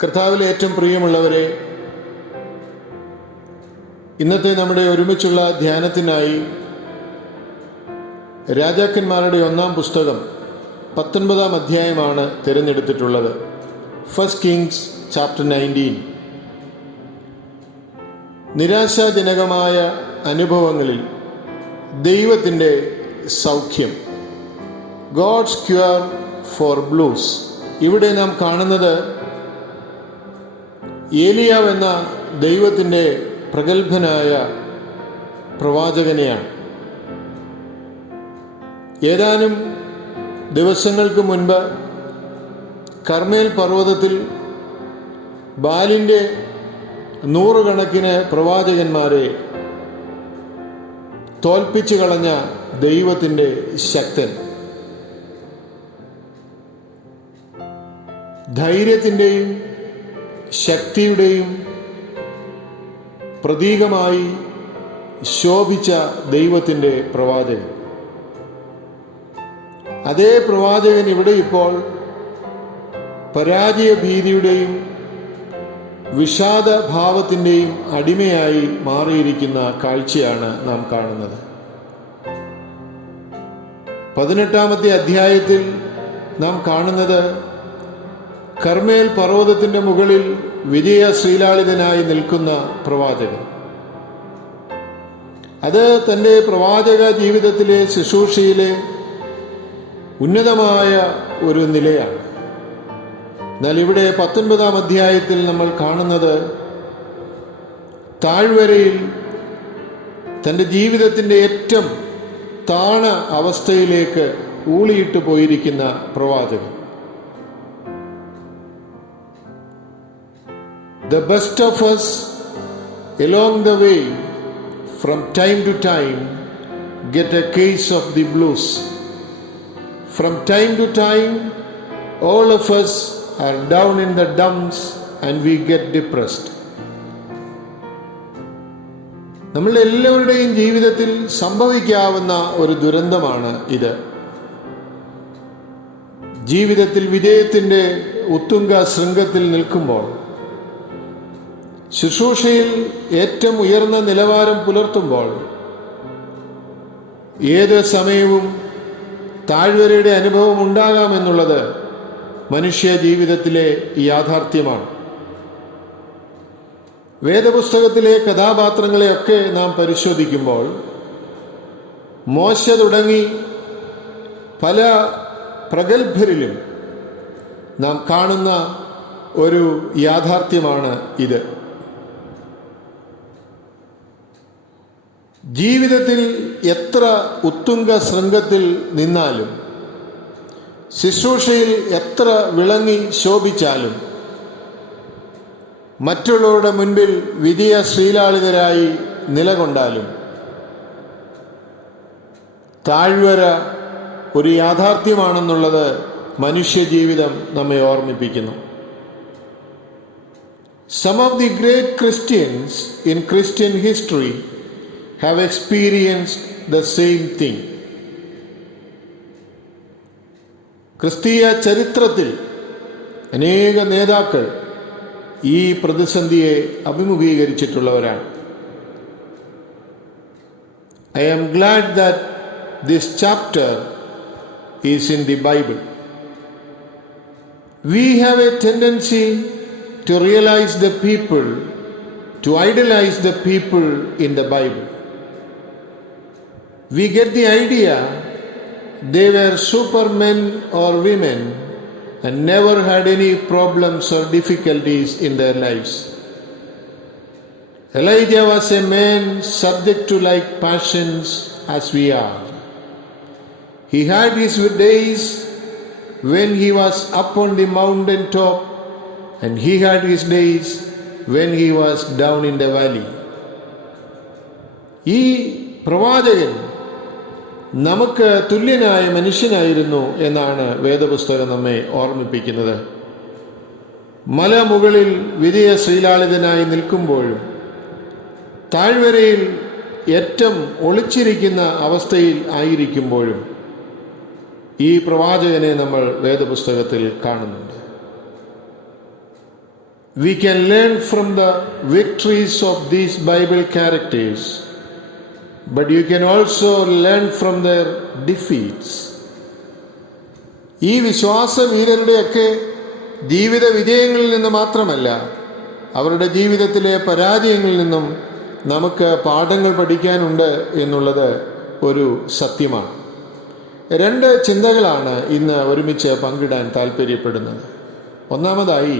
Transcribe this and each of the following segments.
കർത്താവിൽ ഏറ്റവും പ്രിയമുള്ളവരെ, ഇന്നത്തെ നമ്മുടെ ഒരുമിച്ചുള്ള ധ്യാനത്തിനായി രാജാക്കന്മാരുടെ 1-ാം പുസ്തകം 19-ാം അധ്യായമാണ് തിരഞ്ഞെടുത്തിട്ടുള്ളത്. First Kings chapter 19. നിരാശാജനകമായ അനുഭവങ്ങളിൽ ദൈവത്തിൻ്റെ സൗഖ്യം, ഗോഡ്സ് ക്യൂർ ഫോർ ബ്ലൂസ്. ഇവിടെ നാം കാണുന്നത് ഏലിയാവ് എന്ന ദൈവത്തിൻ്റെ പ്രഗത്ഭനായ പ്രവാചകനെയാണ്. ഏതാനും ദിവസങ്ങൾക്ക് മുൻപ് കർമ്മേൽ പർവ്വതത്തിൽ ബാലിൻ്റെ 100 കണക്കിന് പ്രവാചകന്മാരെ തോൽപ്പിച്ചു കളഞ്ഞ ദൈവത്തിൻ്റെ ശക്തൻ, ധൈര്യത്തിൻ്റെയും ശക്തിയുടെയും പ്രതീകമായി ശോഭിച്ച ദൈവത്തിൻ്റെ പ്രവാചകൻ. അതേ പ്രവാചകൻ ഇവിടെ ഇപ്പോൾ പരാജയ ഭീതിയുടെയും വിഷാദഭാവത്തിൻ്റെയും അടിമയായി മാറിയിരിക്കുന്ന കാഴ്ചയാണ് നാം കാണുന്നത്. 18-ാമത്തെ അധ്യായത്തിൽ നാം കാണുന്നത് കർമ്മേൽ പർവ്വതത്തിൻ്റെ മുകളിൽ വിജയശ്രീലാളിതനായി നിൽക്കുന്ന പ്രവാചകൻ. അത് തൻ്റെ പ്രവാചക ജീവിതത്തിലെ ശുശ്രൂഷയിലെ ഉന്നതമായ ഒരു നിലയാണ്. എന്നാൽ ഇവിടെ 19-ാം അധ്യായത്തിൽ നമ്മൾ കാണുന്നത് താഴ്വരയിൽ തൻ്റെ ജീവിതത്തിൻ്റെ ഏറ്റവും താണ അവസ്ഥയിലേക്ക് ഊളിയിട്ട് പോയിരിക്കുന്ന പ്രവാചകൻ. The best of us along the way from time to time get a case of the blues. From time to time all of us are down in the dumps and we get depressed. നമ്മളെല്ലാവരുടെയും ജീവിതത്തിൽ സംഭവിക്കാവുന്ന ഒരു ദുരന്തമാണ് ഇത്. ജീവിതത്തിൽ വിജയത്തിൻ്റെ ഉത്തുംഗ ശൃംഗത്തിൽ നിൽക്കുമ്പോൾ, ശുശ്രൂഷയിൽ ഏറ്റവും ഉയർന്ന നിലവാരം പുലർത്തുമ്പോൾ, ഏത് സമയവും താഴ്വരയുടെ അനുഭവം ഉണ്ടാകാമെന്നുള്ളത് മനുഷ്യ ജീവിതത്തിലെ യാഥാർത്ഥ്യമാണ്. വേദപുസ്തകത്തിലെ കഥാപാത്രങ്ങളെയൊക്കെ നാം പരിശോധിക്കുമ്പോൾ മോശ തുടങ്ങി പല പ്രഗത്ഭരിലും നാം കാണുന്ന ഒരു യാഥാർത്ഥ്യമാണ് ഇത്. ജീവിതത്തിൽ എത്ര ഉത്തുംഗ ശൃംഗത്തിൽ നിന്നാലും, ശുശ്രൂഷയിൽ എത്ര വിളങ്ങി ശോഭിച്ചാലും, മറ്റുള്ളവരുടെ മുൻപിൽ വിജയ ശ്രീലാളിതരായി നിലകൊണ്ടാലും, താഴ്വര ഒരു യാഥാർത്ഥ്യമാണെന്നുള്ളത് മനുഷ്യജീവിതം നമ്മെ ഓർമ്മിപ്പിക്കുന്നു. Some of the great Christians in Christian history have experienced the same thing. ക്രിസ്തീയ ചരിത്രത്തിൽ അനേക നേതാക്കൾ ഈ പ്രതിസന്ധിയെ അഭിമുഖീകരിച്ചിട്ടുള്ളവരാണ്. I am glad that this chapter is in the Bible. We have a tendency to realize the people, to idolize the people in the Bible. We get the idea they were supermen or women and never had any problems or difficulties in their lives. Elijah was a man subject to like passions as we are. He had his days when he was up on the mountain top, and he had his days when he was down in the valley. ഈ പ്രവാചകൻ നമുക്ക് തുല്യനായ മനുഷ്യനായിരുന്നു എന്നാണ് വേദപുസ്തകം നമ്മെ ഓർമ്മിപ്പിക്കുന്നത്. മലമുകളിൽ വിജയ ശ്രീലാളിതനായി നിൽക്കുമ്പോഴും, താഴ്വരയിൽ ഏറ്റവും ഒളിച്ചിരിക്കുന്ന അവസ്ഥയിൽ ആയിരിക്കുമ്പോഴും ഈ പ്രവാചകനെ നമ്മൾ വേദപുസ്തകത്തിൽ കാണുന്നുണ്ട്. We can learn from the victories of these Bible characters, but you can also learn from their defeats. ഈ വിശ്വാസ വീരരുടെയൊക്കെ ജീവിത വിജയങ്ങളിൽ നിന്ന് മാത്രമല്ല, അവരുടെ ജീവിതത്തിലെ പരാജയങ്ങളിൽ നിന്നും നമുക്ക് പാഠങ്ങൾ പഠിക്കാനുണ്ട് എന്നുള്ളത് ഒരു സത്യമാണ്. 2 ചിന്തകളാണ് ഇന്ന് ഒരുമിച്ച് പങ്കിടാൻ താല്പര്യപ്പെടുന്നത്. ഒന്നാമതായി,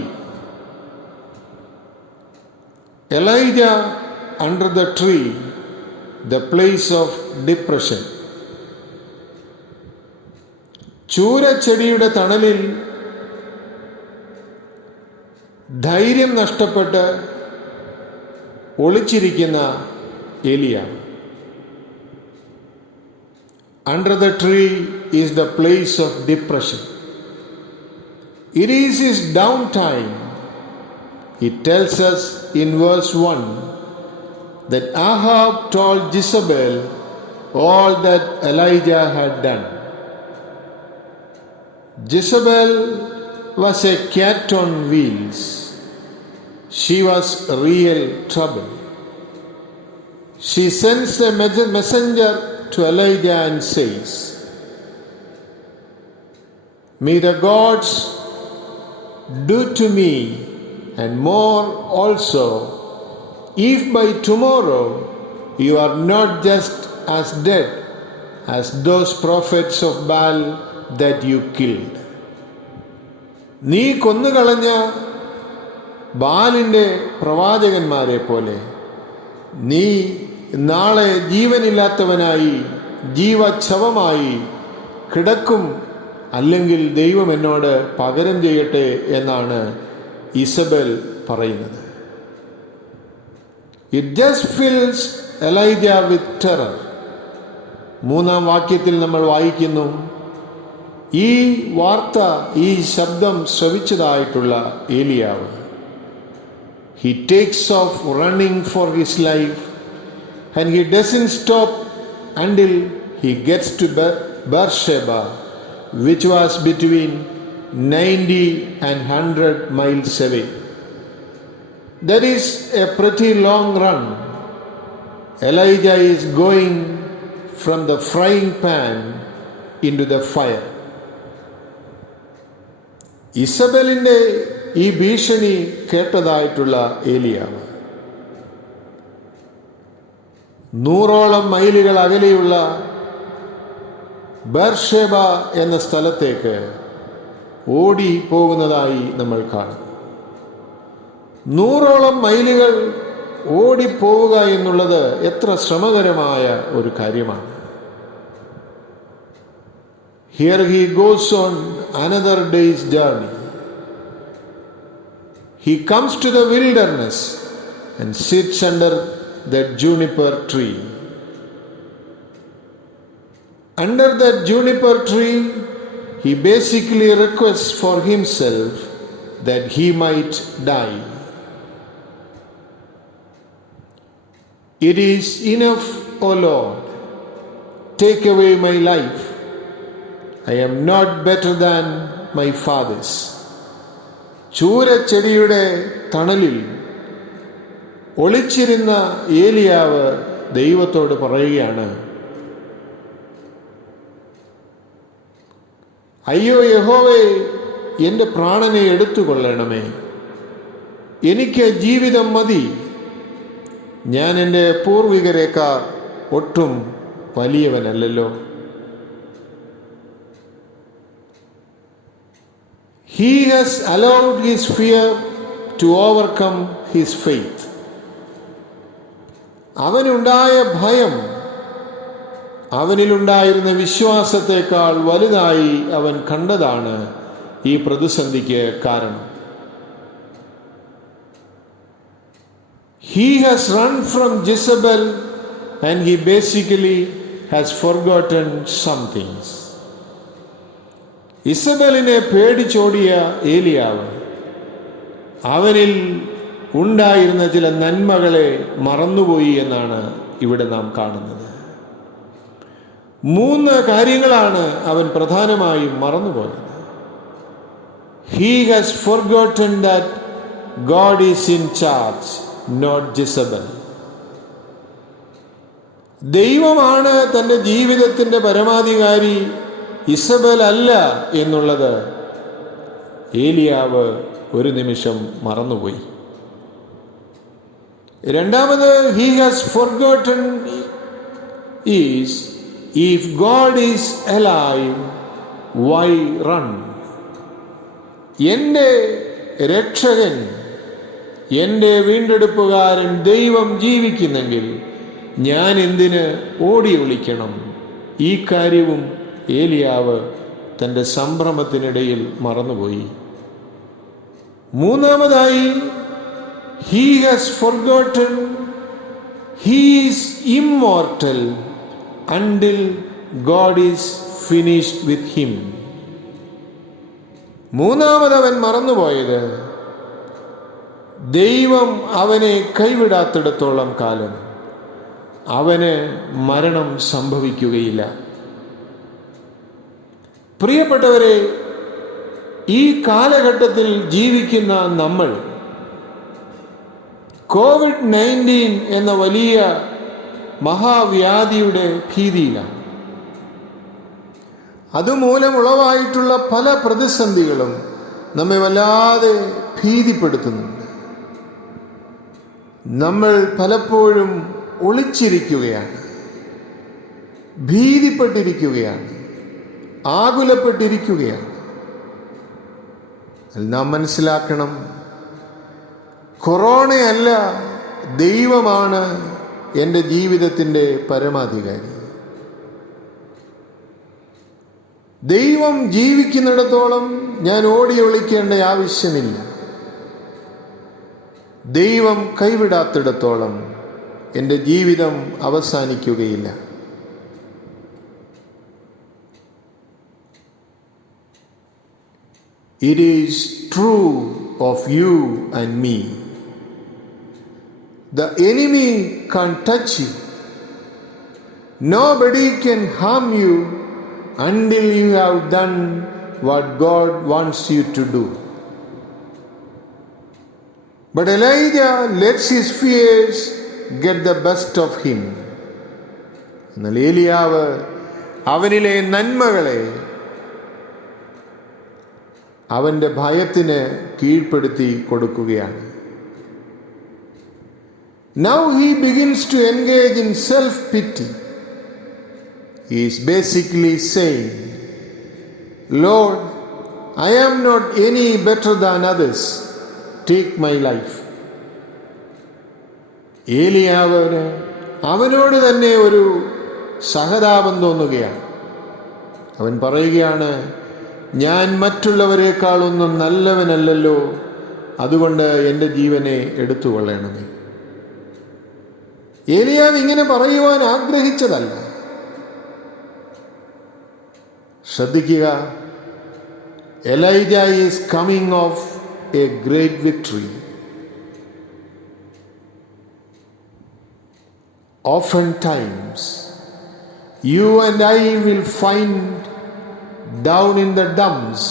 Elijah under the tree, the place of depression. ചൂരച്ചെടിയുടെ തണലിൽ ധൈര്യം നഷ്ടപ്പെട്ട് ഒളിച്ചിരിക്കുന്ന ഏലിയ. Under the tree is the place of depression. It is his downtime. It tells us in verse 1 that Ahab told Jezebel all that Elijah had done. Jezebel was a cat on wheels. She was real trouble. She sends a messenger to Elijah and says, "May the gods do to me and more also, if by tomorrow you are not just as dead as those prophets of Baal that you killed." നീ കൊന്നുകളഞ്ഞ ബാലിൻ്റെ പ്രവാചകന്മാരെ പോലെ നീ നാളെ ജീവനില്ലാത്തവനായി ജീവച്ഛവമായി കിടക്കും, അല്ലെങ്കിൽ ദൈവം എന്നോട് പകരം ചെയ്യട്ടെ എന്നാണ് ഇസബെൽ പറയുന്നത്. It just fils Elijah with terror. 3-ാം വാക്യത്തിൽ നമ്മൾ വായിക്കുന്നു, ഈ വാർത്ത, ഈ ശബ്ദം ശ്രവിച്ചതായിട്ടുള്ള ഏലിയാവ്, he takes off running for his life and he doesn't stop until he gets to Beersheba, which was between 90 and 100 miles away. That is a pretty long run. Elijah is going from the frying pan into the fire. ഇസബെലിൻ്റെ ഈ ഭീഷണി കേട്ടതായിട്ടുള്ള ഏലിയാവ് 100ഓളം മൈലുകൾ അകലെയുള്ള ബേർഷേബ എന്ന സ്ഥലത്തേക്ക് ഓടി പോകുന്നതായി നമ്മൾ കാണും. 100ഓളം മൈലുകൾ ഓടിപ്പോവുക എന്നുള്ളത് എത്ര ശ്രമകരമായ ഒരു കാര്യമാണ്. Here he goes on another day's journey. He comes to the wilderness and sits under that juniper tree. Under that juniper tree, he basically requests for himself that he might die. It is enough, O Lord, take away my life. I am not better than my fathers. ചൂരച്ചെടിയുടെ തണലിൽ ഒളിച്ചിരുന്ന ഏലിയാവ് ദൈവത്തോട് പറയുകയാണ്, അയ്യോ യഹോവേ, എൻ്റെ പ്രാണനെ എടുത്തുകൊള്ളണമേ, എനിക്ക് ജീവിതം മതി, ഞാൻ എൻ്റെ പൂർവികരേക്കാൾ ഒട്ടും വലിയവനല്ലല്ലോ. He has allowed his fear to overcome his faith. അവനുണ്ടായ ഭയം അവനിലുണ്ടായിരുന്ന വിശ്വാസത്തെക്കാൾ വലുതായി അവൻ കണ്ടതാണ് ഈ പ്രതിസന്ധിക്ക് കാരണം. He has run from Jezebel and he basically has forgotten some things. ഇസബെലിനെ പേടിച്ചോടിയ ഏലിയാവ് അവനിൽ ഉണ്ടായിരുന്ന ചില നന്മകളെ മറന്നുപോയി എന്നാണ് ഇവിടെ നാം കാണുന്നത്. 3 കാര്യങ്ങളാണ് അവൻ പ്രധാനമായും മറന്നുപോയത്. He has forgotten that God is in charge, not Jezebel. ദൈവമാണ് തൻ്റെ ജീവിതത്തിൻ്റെ പരമാധികാരി, ഇസബൽ അല്ല എന്നുള്ളത് ഏലിയാവ് ഒരു നിമിഷം മറന്നുപോയി. രണ്ടാമത്, he has forgotten is, if God is alive, why run? എൻ്റെ രക്ഷകൻ, എൻ്റെ വീണ്ടെടുപ്പുകാരൻ ദൈവം ജീവിക്കുന്നെങ്കിൽ ഞാൻ എന്തിന് ഓടി ഒളിക്കണം? ഈ കാര്യവും ഏലിയാവ് തൻ്റെ സംഭ്രമത്തിനിടയിൽ മറന്നുപോയി. മൂന്നാമതായി, he has forgotten he is immortal until God is finished with him. മൂന്നാമതവൻ മറന്നുപോയത്, ദൈവം അവനെ കൈവിടാത്തിടത്തോളം കാലം അവന് മരണം സംഭവിക്കുകയില്ല. പ്രിയപ്പെട്ടവരെ, ഈ കാലഘട്ടത്തിൽ ജീവിക്കുന്ന നമ്മൾ COVID-19 എന്ന വലിയ മഹാവ്യാധിയുടെ ഭീതിയിലാണ്. അതുമൂലമുളവായിട്ടുള്ള പല പ്രതിസന്ധികളും നമ്മെ വല്ലാതെ ഭീതിപ്പെടുത്തുന്നുണ്ട്. നമ്മൾ പലപ്പോഴും ഒളിച്ചിരിക്കുകയാണ്, ഭീതിപ്പെട്ടിരിക്കുകയാണ്, ആകുലപ്പെട്ടിരിക്കുകയാണ്. നാം മനസ്സിലാക്കണം, കൊറോണയല്ല, ദൈവമാണ് എൻ്റെ ജീവിതത്തിൻ്റെ പരമാധികാരി. ദൈവം ജീവിക്കുന്നിടത്തോളം ഞാൻ ഓടി ഒളിക്കേണ്ട ആവശ്യമില്ല. ദൈവം കൈവിടാത്തിടത്തോളം എൻ്റെ ജീവിതം അവസാനിക്കുകയില്ല. It is true of you and me. The enemy can't touch you. Nobody can harm you until you have done what God wants you to do. But Elijah lets his fears get the best of him. എന്നാൽ ഏലിയാവ് അവനിലെ നന്മകളെ അവൻ്റെ ഭയത്തിന് കീഴ്പ്പെടുത്തി കൊടുക്കുകയാണ്. Now he begins to engage in self-pity. He is basically saying, Lord, I am not any better than others. Take my life. ഏലിയാവിന് അവനോട് തന്നെ ഒരു സഹതാപം തോന്നുകയാണ്. അവൻ പറയുകയാണ്, ഞാൻ മറ്റുള്ളവരെക്കാളൊന്നും നല്ലവനല്ലല്ലോ, അതുകൊണ്ട് എൻ്റെ ജീവനെ എടുത്തുകൊള്ളണമേ. ഏലിയാവ് ഇങ്ങനെ പറയുവാൻ ആഗ്രഹിച്ചതല്ല. ശ്രദ്ധിക്കുക, Elijah is coming of A great victory. Oftentimes, you and I will find down in the dumps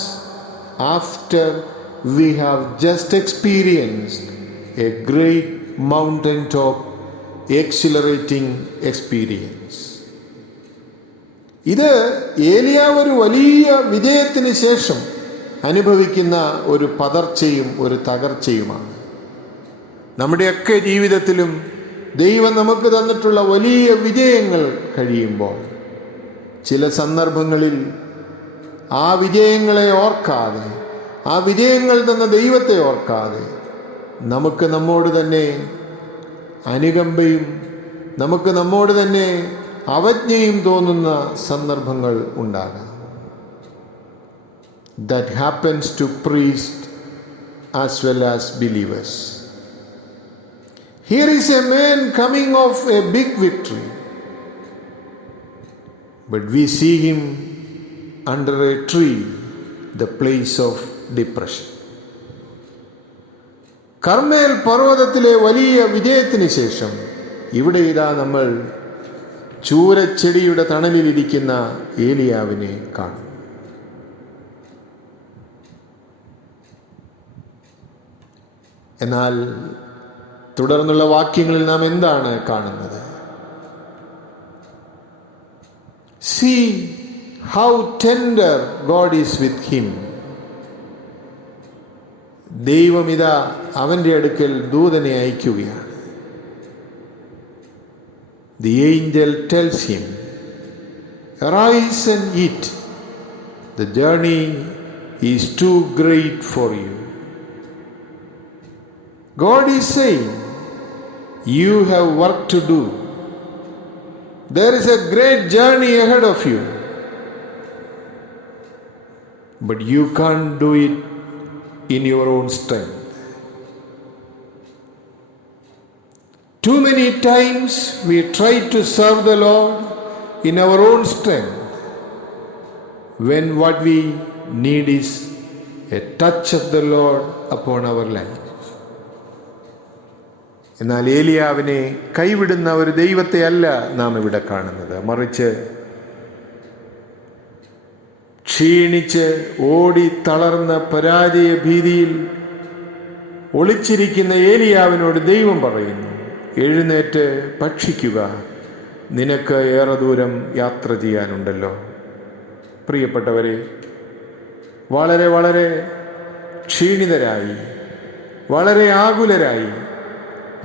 after we have just experienced a great mountaintop exhilarating experience. ഇത് ഏലിയാവ് ഒരു വലിയ വിജയത്തിന് ശേഷം അനുഭവിക്കുന്ന ഒരു പതർച്ചയും ഒരു തകർച്ചയുമാണ്. നമ്മുടെയൊക്കെ ജീവിതത്തിലും ദൈവം നമുക്ക് തന്നിട്ടുള്ള വലിയ വിജയങ്ങൾ കഴിയുമ്പോൾ ചില സന്ദർഭങ്ങളിൽ ആ വിജയങ്ങളെ ഓർക്കാതെ, ആ വിജയങ്ങൾ തന്ന ദൈവത്തെ ഓർക്കാതെ നമുക്ക് നമ്മോട് തന്നെ അനുകമ്പയും നമുക്ക് നമ്മോട് തന്നെ അവജ്ഞയും തോന്നുന്ന സന്ദർഭങ്ങൾ ഉണ്ടാകാം. That happens to priests as well as believers. Here is a man coming off a big victory, but we see him under a tree, the place of depression. Carmel പർവ്വതത്തിലെ വലിയ വിജയത്തിന് ശേഷം ഇവിടെ ഇതാ നമ്മൾ ചൂരച്ചെടിയുടെ തണലിലിരിക്കുന്ന ഏലിയാവിനെ കാണും. എന്നാൽ തുടർന്നുള്ള വാക്യങ്ങളിൽ നാം എന്താണ് കാണുന്നത്? See how tender God is with him. ദൈവം ഇതാ അവൻ്റെ അടുക്കൽ ദൂതനെ അയക്കുകയാണ്. The angel tells him, "Arise and eat. The journey is too great for you." God is saying, you have work to do. There is a great journey ahead of you. But you can't do it in your own strength. Too many times we try to serve the Lord in our own strength, when what we need is a touch of the Lord upon our life. എന്നാൽ ഏലിയാവിനെ കൈവിടുന്ന ഒരു ദൈവത്തെ അല്ല നാം ഇവിടെ കാണുന്നത്. മറിച്ച് ക്ഷീണിച്ച് ഓടി തളർന്ന പരാജയ ഭീതിയിൽ ഒളിച്ചിരിക്കുന്ന ഏലിയാവിനോട് ദൈവം പറയുന്നു, എഴുന്നേറ്റ് ഭക്ഷിക്കുക, നിനക്ക് ഏറെ ദൂരം യാത്ര ചെയ്യാനുണ്ടല്ലോ. പ്രിയപ്പെട്ടവരെ, വളരെ വളരെ ക്ഷീണിതരായി, വളരെ ആകുലരായി,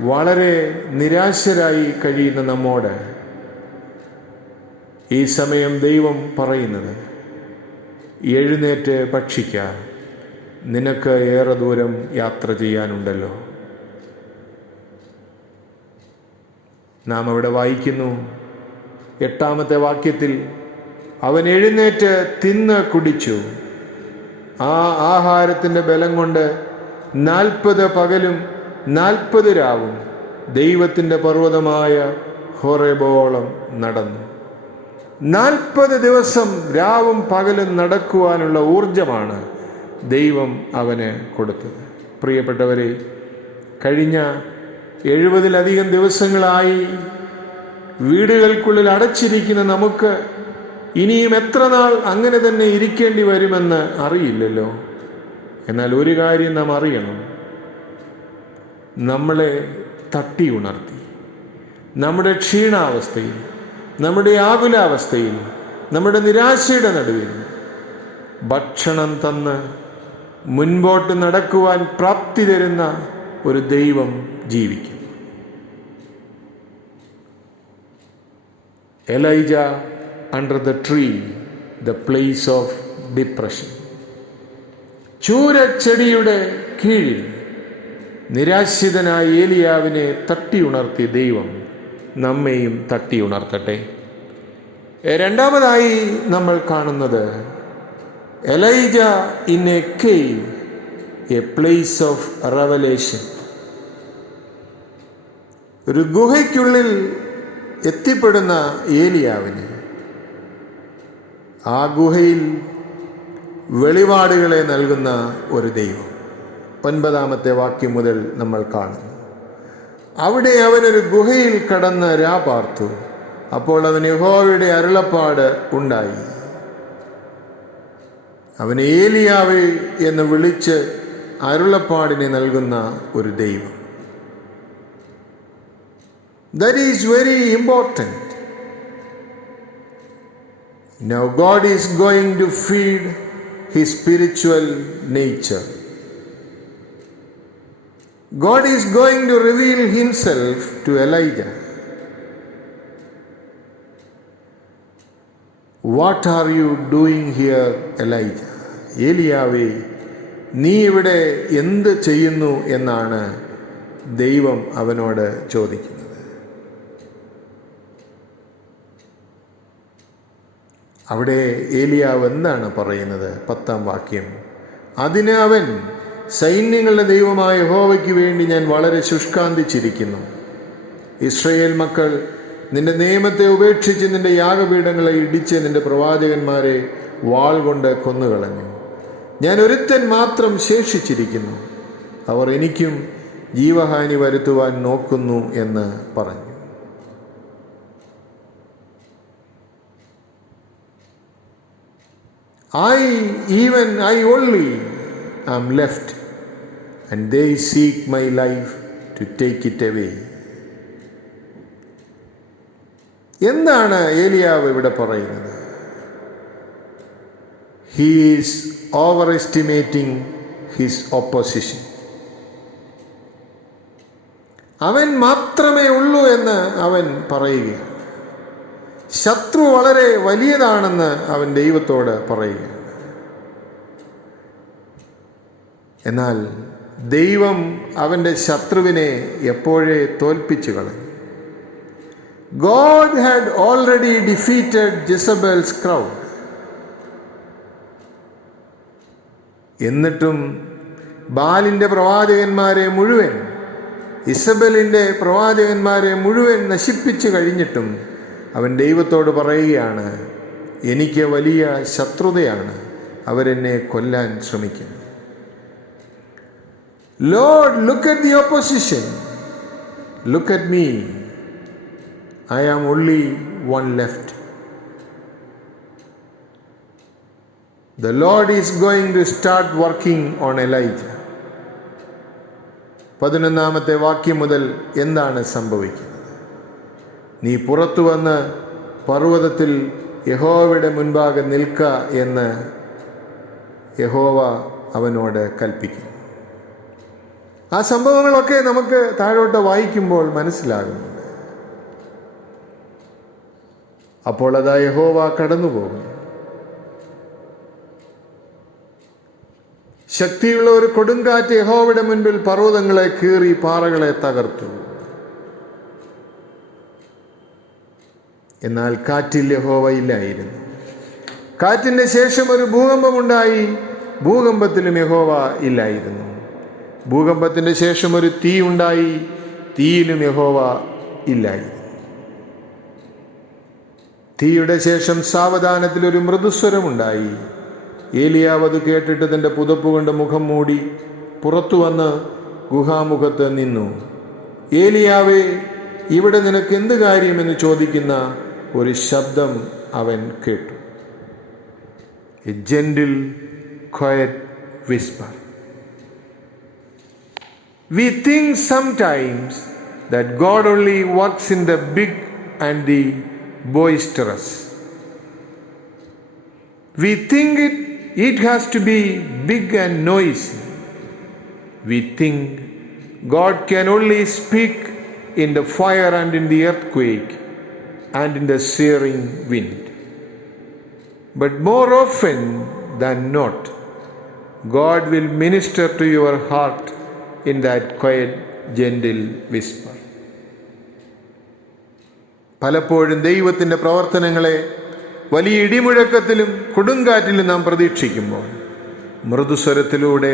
വളരെ നിരാശരായി കഴിയുന്ന നമ്മോട് ഈ സമയം ദൈവം പറയുന്നത്, എഴുന്നേറ്റ് ഭക്ഷിക്കുക, നിനക്ക് ഏറെ ദൂരം യാത്ര ചെയ്യാനുണ്ടല്ലോ. നാം അവിടെ വായിക്കുന്നു 8-ാമത്തെ വാക്യത്തിൽ, അവൻ എഴുന്നേറ്റ് തിന്ന് കുടിച്ചു. ആ ആഹാരത്തിൻ്റെ ബലം കൊണ്ട് 40 പകലും 40 രാവും ദൈവത്തിൻ്റെ പർവ്വതമായ ഹോറേബോളം നടന്നു. 40 ദിവസം രാവും പകലും നടക്കുവാനുള്ള ഊർജമാണ് ദൈവം അവന് കൊടുത്തത്. പ്രിയപ്പെട്ടവരെ, കഴിഞ്ഞ 70-ലധികം ദിവസങ്ങളായി വീടുകൾക്കുള്ളിൽ അടച്ചിരിക്കുന്ന നമുക്ക് ഇനിയും എത്ര നാൾ അങ്ങനെ തന്നെ ഇരിക്കേണ്ടി വരുമെന്ന് അറിയില്ലല്ലോ. എന്നാൽ ഒരു കാര്യം നാം അറിയണം, നമ്മളെ തട്ടി ഉണർത്തി, നമ്മുടെ ക്ഷീണാവസ്ഥയിൽ, നമ്മുടെ ആകുലാവസ്ഥയിൽ, നമ്മുടെ നിരാശയുടെ നടുവിൽ ഭക്ഷണം തന്ന് മുൻപോട്ട് നടക്കുവാൻ പ്രാപ്തി തരുന്ന ഒരു ദൈവം ജീവിക്കും. Elijah under the tree, the place of depression. ചൂരച്ചെടിയുടെ കീഴിൽ നിരാശിതനായ ഏലിയാവിനെ തട്ടി ഉണർത്തിയ ദൈവം നമ്മെയും തട്ടി ഉണർത്തട്ടെ. രണ്ടാമതായി നമ്മൾ കാണുന്നത്, Elijah in a cave, a place of revelation. ഒരു ഗുഹയ്ക്കുള്ളിൽ എത്തിപ്പെടുന്ന ഏലിയാവിന് ആ ഗുഹയിൽ വെളിപാടുകളെ നൽകുന്ന ഒരു ദൈവം. 9-ാമത്തെ വാക്യം മുതൽ നമ്മൾ കാണുന്നു. അവിടെ അവനൊരു ഗുഹയിൽ കടന്ന് രാപാർത്തു. അപ്പോൾ അവന് യഹോവയുടെ അരുളപ്പാട് ഉണ്ടായി. അവൻ ഏലിയാവേ എന്ന് വിളിച്ച് അരുളപ്പാടിനെ നൽകുന്ന ഒരു ദൈവം. That is very important. Now God is going to feed his spiritual nature. God is going to reveal himself to Elijah. What are you doing here, Elijah? ഏലിയാവേ, നീ ഇവിടെ എന്ത് ചെയ്യുന്നു എന്നാണ് ദൈവം അവനോട് ചോദിക്കുന്നത്. അവിടെ ഏലിയാവ് എന്താണ് പറയുന്നത്? 10-ാം വാക്യം, അതിന് അവൻ, സൈന്യങ്ങളുടെ ദൈവമായ യഹോവയ്ക്ക് വേണ്ടി ഞാൻ വളരെ ശുഷ്കാന്തിച്ചിരിക്കുന്നു. ഇസ്രായേൽ മക്കൾ നിന്റെ നിയമത്തെ ഉപേക്ഷിച്ച് നിന്റെ യാഗപീഠങ്ങളെ ഇടിച്ച് നിന്റെ പ്രവാചകന്മാരെ വാൾ കൊണ്ട് കൊന്നുകളഞ്ഞു. ഞാൻ ഒരുത്തൻ മാത്രം ശേഷിച്ചിരിക്കുന്നു, അവർ എനിക്കും ജീവഹാനി വരുത്തുവാൻ നോക്കുന്നു എന്ന് പറഞ്ഞു. I only am left, and they seek my life to take it away. എന്താണ് ഏലിയാവ് ഇവിടെ പറയുന്നത്? He is overestimating his opposition. അവൻ മാത്രമേ ഉള്ളൂ എന്ന് അവൻ പറയുകയാണ്. ശത്രു വളരെ വലിയതാണെന്ന് അവൻ ദൈവത്തോട് പറയുകയാണ്. എന്നാൽ ദൈവം അവൻ്റെ ശത്രുവിനെ എപ്പോഴേ തോൽപ്പിച്ചു കളഞ്ഞു. God had already defeated Jezebel's crowd. എന്നിട്ടും ബാലിൻ്റെ പ്രവാചകന്മാരെ മുഴുവൻ, ഇസബലിൻ്റെ പ്രവാചകന്മാരെ മുഴുവൻ നശിപ്പിച്ചു കഴിഞ്ഞിട്ടും അവൻ ദൈവത്തോട് പറയുകയാണ്, എനിക്ക് വലിയ ശത്രുതയാണ്, അവരെന്നെ കൊല്ലാൻ ശ്രമിക്കുന്നു. Lord, look at the opposition. Look at me. I am only one left. The Lord is going to start working on Elijah. 11-ാമത്തെ വാക്യം മുതൽ എന്താണ് സംഭവിക്കുന്നത്? നീ പുറത്തു വന്ന് പർവ്വതത്തിൽ യഹോവയുടെ മുൻപാകെ നിൽക്ക എന്ന് യഹോവ അവനോട് കൽപ്പിക്കുന്നു. ആ സംഭവങ്ങളൊക്കെ നമുക്ക് താഴോട്ട് വായിക്കുമ്പോൾ മനസ്സിലാകുന്നുണ്ട്. അപ്പോൾ അതാ യഹോവ കടന്നു പോകുന്നു. ശക്തിയുള്ള ഒരു കൊടുങ്കാറ്റ് യഹോവയുടെ മുൻപിൽ പർവ്വതങ്ങളെ കീറി പാറകളെ തകർത്തു. എന്നാൽ കാറ്റിൽ യഹോവ ഇല്ലായിരുന്നു. കാറ്റിൻ്റെ ശേഷം ഒരു ഭൂകമ്പമുണ്ടായി. ഭൂകമ്പത്തിലും യഹോവ ഇല്ലായിരുന്നു. ഭൂകമ്പത്തിൻ്റെ ശേഷം ഒരു തീ ഉണ്ടായി. തീയിലും യഹോവ ഇല്ലായിരുന്നു. തീയുടെ ശേഷം സാവധാനത്തിൽ ഒരു മൃദുസ്വരമുണ്ടായി. ഏലിയാവ് അത് കേട്ടിട്ട് തൻ്റെ പുതപ്പ് കൊണ്ട് മുഖം മൂടി പുറത്തു വന്ന് ഗുഹാമുഖത്ത് നിന്നു. ഏലിയാവേ, ഇവിടെ നിനക്ക് എന്ത് കാര്യമെന്ന് ചോദിക്കുന്ന ഒരു ശബ്ദം അവൻ കേട്ടു. A gentle quiet Whisper. We think sometimes that God only works in the big and the boisterous. We think it has to be big and noisy. We think God can only speak in the fire and in the earthquake and in the searing wind. But more often than not, God will minister to your heart in that quiet, gentle whisper. പലപ്പോഴും ദൈവത്തിൻ്റെ പ്രവർത്തനങ്ങളെ വലിയ ഇടിമുഴക്കത്തിലും കൊടുങ്കാറ്റിലും നാം പ്രതീക്ഷിക്കുമ്പോൾ മൃദുസ്വരത്തിലൂടെ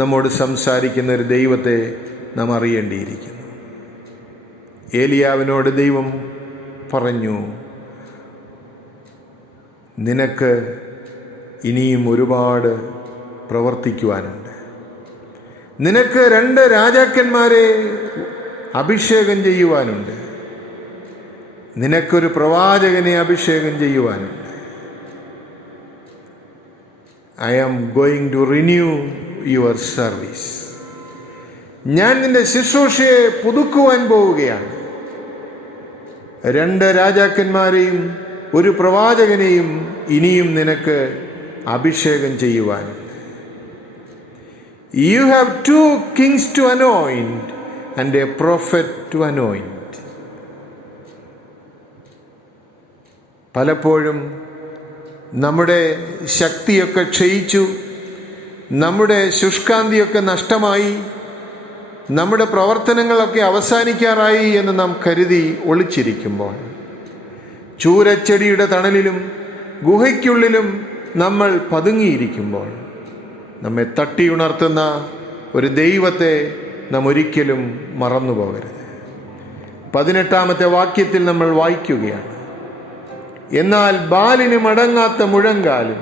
നമ്മോട് സംസാരിക്കുന്ന ഒരു ദൈവത്തെ നാം അറിയേണ്ടിയിരിക്കുന്നു. ഏലിയാവിനോട് ദൈവം പറഞ്ഞു, നിനക്ക് ഇനിയും ഒരുപാട് പ്രവർത്തിക്കുവാനുണ്ട്. നിനക്ക് 2 രാജാക്കന്മാരെ അഭിഷേകം ചെയ്യുവാനുണ്ട്. നിനക്കൊരു പ്രവാചകനെ അഭിഷേകം ചെയ്യുവാനുണ്ട്. I am going to renew your service. ഞാൻ നിന്റെ ശുശ്രൂഷയെ പുതുക്കുവാൻ പോവുകയാണ്. 2 രാജാക്കന്മാരെയും ഒരു പ്രവാചകനെയും ഇനിയും നിനക്ക് അഭിഷേകം ചെയ്യുവാനുണ്ട്. You have 2 kings to anoint and a prophet to anoint. പലപ്പോഴും നമ്മുടെ ശക്തിയൊക്കെ ക്ഷയിച്ചു, നമ്മുടെ ശുഷ്കാന്തിയൊക്കെ നഷ്ടമായി, നമ്മുടെ പ്രവർത്തനങ്ങളൊക്കെ അവസാനിക്കാറായി എന്ന് നാം കരുതി ഒളിച്ചിരിക്കുമ്പോൾ, ചൂരച്ചെടിയുടെ തണലിലും ഗുഹയ്ക്കുള്ളിലും നമ്മൾ പതുങ്ങിയിരിക്കുമ്പോൾ നമ്മെ തട്ടിയുണർത്തുന്ന ഒരു ദൈവത്തെ നാം ഒരിക്കലും മറന്നു പോകരുത്. 18-ാമത്തെ വാക്യത്തിൽ നമ്മൾ വായിക്കുകയാണ്, എന്നാൽ ബാലിന് മടങ്ങാത്ത മുഴങ്കാലും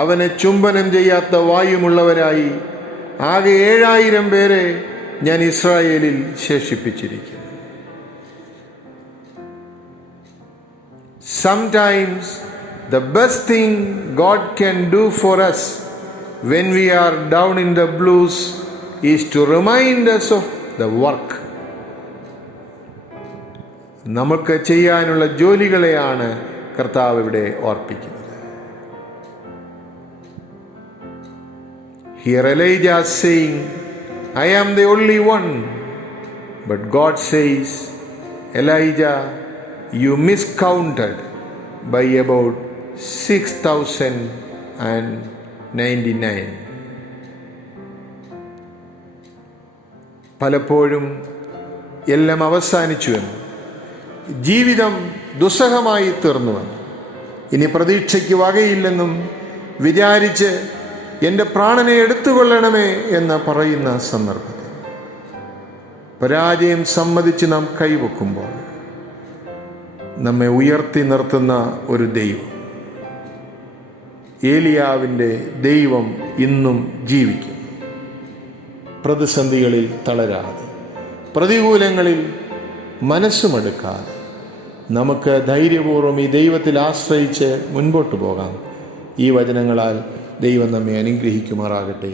അവനെ ചുംബനം ചെയ്യാത്ത വായുമുള്ളവരായി ആകെ 7000 പേരെ ഞാൻ ഇസ്രായേലിൽ ശേഷിപ്പിച്ചിരിക്കുന്നു. Sometimes the best thing God can do for us when we are down in the blues is to remind us of the work. നമുക്ക് ചെയ്യാനുള്ള ജോലികളെയാണ് കർത്താവ് ഇവിടെ ഓർപ്പിക്കുന്നത്. Here Elijah is saying, I am the only one. But God says, Elijah, you miscounted by about 6,099. പലപ്പോഴും എല്ലാം അവസാനിച്ചുവെന്ന്, ജീവിതം ദുസ്സഹമായി തീർന്നുവെന്ന്, ഇനി പ്രതീക്ഷയ്ക്ക് വകയില്ലെന്നും വിചാരിച്ച് എൻ്റെ പ്രാണനെ എടുത്തുകൊള്ളണമേ എന്ന് പറയുന്ന സന്ദർഭത്തിൽ പരാജയം സമ്മതിച്ച് നാം കൈവെക്കുമ്പോൾ നമ്മെ ഉയർത്തി നിർത്തുന്ന ഒരു ദൈവം, ഏലിയാവിൻ്റെ ദൈവം ഇന്നും ജീവിക്കുന്നു. പ്രതിസന്ധികളിൽ തളരാതെ, പ്രതികൂലങ്ങളിൽ മനസ്സുമെടുക്കാതെ നമുക്ക് ധൈര്യപൂർവ്വം ഈ ദൈവത്തിൽ ആശ്രയിച്ച് മുൻപോട്ട് പോകാം. ഈ വചനങ്ങളാൽ ദൈവം നമ്മെ അനുഗ്രഹിക്കുമാറാകട്ടെ.